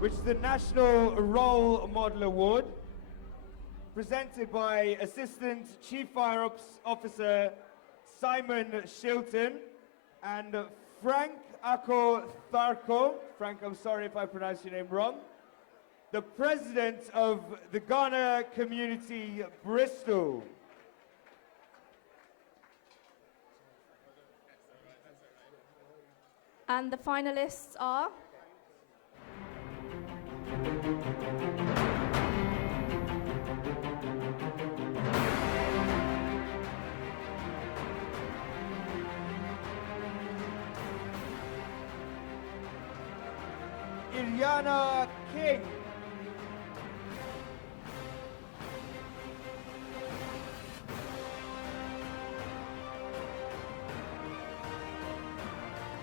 which is the National Role Model Award, presented by Assistant Chief Fire Ops Officer Simon Shilton and Frank Ako Tharko. Frank, I'm sorry if I pronounced your name wrong. The President of the Ghana Community, Bristol. And the finalists are... Iryna King.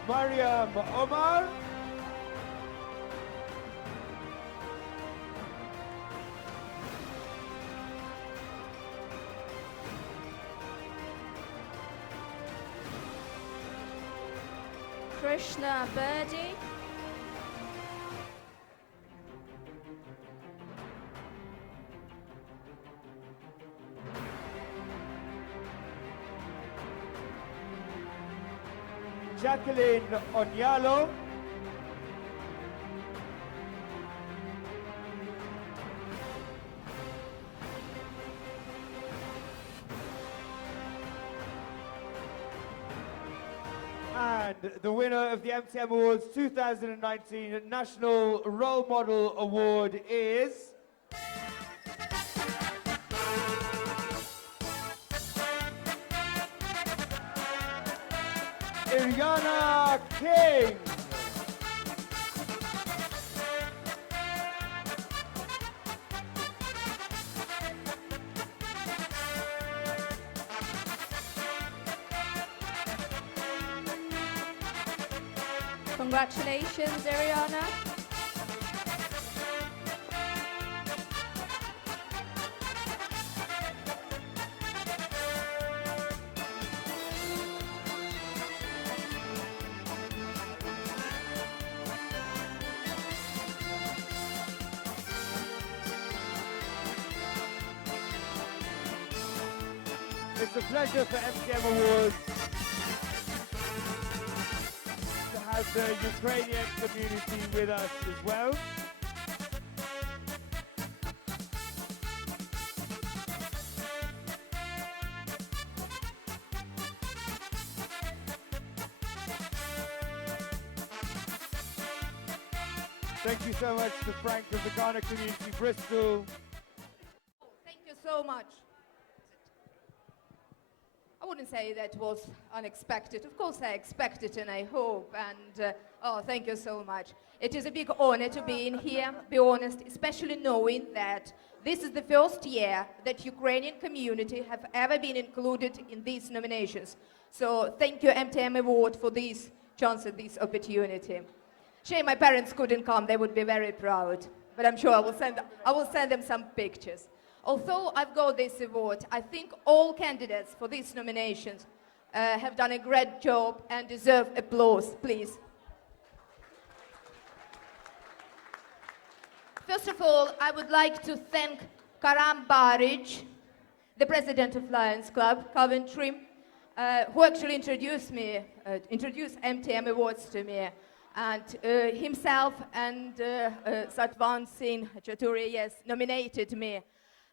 Mariam Omar. Krishna Birdie. Jacqueline Onyalo. And the winner of the MTM Awards 2019 National Role Model Award is... Iryna King. Congratulations, Iryna. It's a pleasure for MTM Awards to have the Ukrainian community with us as well. Thank you so much to Frank of the Ghana Community, Bristol. Thank you so much. I wouldn't say that was unexpected. Of course I expected and I hope, and thank you so much. It is a big honor to be in here, be honest, especially knowing that this is the first year that Ukrainian community have ever been included in these nominations. So thank you MTM Award for this chance and this opportunity. Shame my parents couldn't come, they would be very proud. But I'm sure I will send them some pictures. Although I've got this award, I think all candidates for these nominations have done a great job and deserve applause, please. First of all, I would like to thank Karam Baric, the president of Lions Club, Coventry, who actually introduced MTM Awards to me. And himself and Satwan Singh Chaturi, yes, nominated me.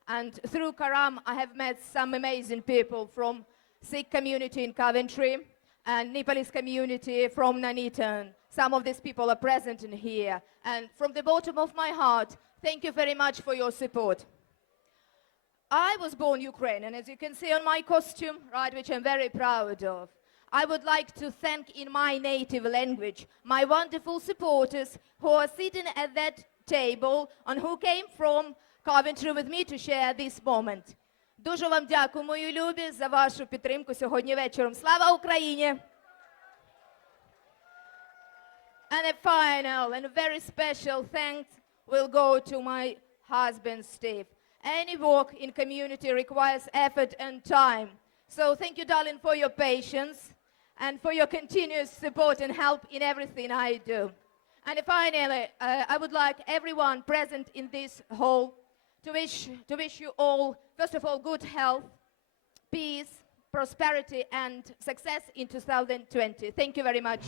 And through Karam, I have met some amazing people from Sikh community in Coventry and Nepalese community from Nuneaton. Some of these people are present in here. And from the bottom of my heart, thank you very much for your support. I was born Ukrainian, as you can see on my costume, right, which I'm very proud of. I would like to thank in my native language my wonderful supporters who are sitting at that table and who came from Coventry with me to share this moment. Дуже вам дякую, мої любі, за вашу підтримку сьогодні вечором. Слава Україні! And a final and a very special thanks will go to my husband, Steve. Any work in community requires effort and time. So thank you, darling, for your patience and for your continuous support and help in everything I do. And finally, I would like everyone present in this hall to wish you all, first of all, good health, peace, prosperity, and success in 2020. Thank you very much.